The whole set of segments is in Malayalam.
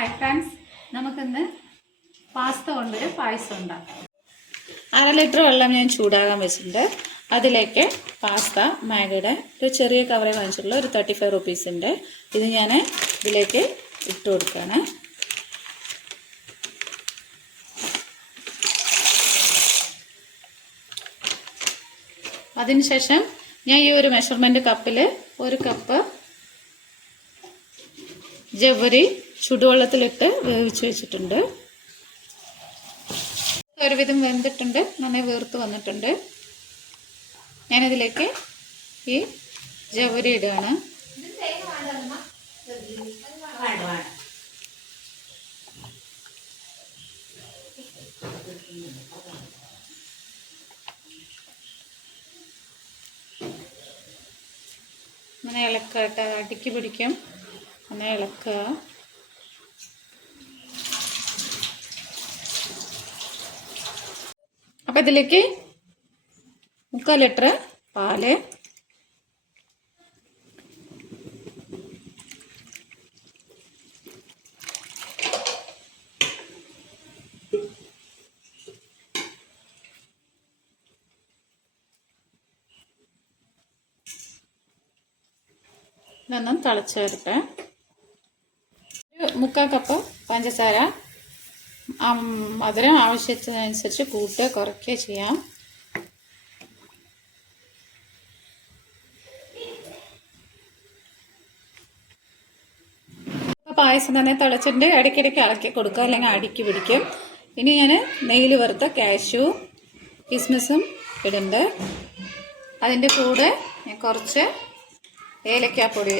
ഹായ് ഫ്രണ്ട്സ്, നമുക്കിന്ന് പാസ്ത കൊണ്ടൊരു പായസം ഉണ്ടാക്കാം. 1/2 ലിറ്റർ വെള്ളം ഞാൻ ചൂടാകാൻ വെച്ചിട്ടുണ്ട്. അതിലേക്ക് പാസ്ത മാഗിയുടെ ഒരു ചെറിയ കവറിൽ വാങ്ങിച്ചിട്ടുള്ള ഒരു 35 റുപ്പീസിൻ്റെ ഇത് ഞാൻ ഇതിലേക്ക് ഇട്ട് കൊടുക്കുകയാണ്. അതിനുശേഷം ഞാൻ ഈ ഒരു മെഷർമെൻറ്റ് കപ്പിൽ 1 കപ്പ് ജവ്വരി ചുടുവെള്ളത്തിലിട്ട് വേവിച്ച് വെച്ചിട്ടുണ്ട്. ഒരുവിധം വെന്തിട്ടുണ്ട്, നന്നായി വീർത്ത് വന്നിട്ടുണ്ട്. ഞാനിതിലേക്ക് ഈ ജവ്വരി ഇടുകയാണ്. അങ്ങനെ ഇളക്കട്ടെ, അടിക്ക് പിടിക്കും. അങ്ങനെ ഇളക്കുക. അപ്പം ഇതിലേക്ക് 3/4 ലിറ്റർ പാല്, ഇതൊന്നും തിളച്ച് വരട്ടെ. ഒരു 3/4 കപ്പ് പഞ്ചസാര. മധുരം ആവശ്യത്തിനനുസരിച്ച് കൂട്ടുക കുറയ്ക്കുക ചെയ്യാം. പായസം തന്നെ തിളച്ചിട്ടുണ്ട്. ഇടയ്ക്കിടയ്ക്ക് ഇളക്കി കൊടുക്കുക, അല്ലെങ്കിൽ അടിക്ക് പിടിക്കും. ഇനി ഞാൻ നെയ്യിൽ വറുത്ത കാഷ്യൂ കിസ്മിസും ഇടുന്നുണ്ട്. അതിൻ്റെ കൂടെ കുറച്ച് ഏലക്കാപ്പൊടി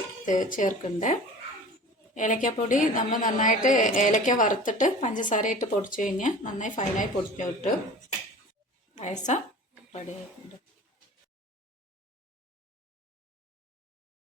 ചേർക്കുന്നുണ്ട്. ഏലക്കാപ്പൊടി നമ്മൾ നന്നായിട്ട് ഏലക്ക വറുത്തിട്ട് പഞ്ചസാര ഇട്ട് പൊടിച്ചു കഴിഞ്ഞാൽ നന്നായി ഫൈനായി പൊടിച്ചു കിട്ടും. പായസം റെഡി ആയിട്ടുണ്ട്.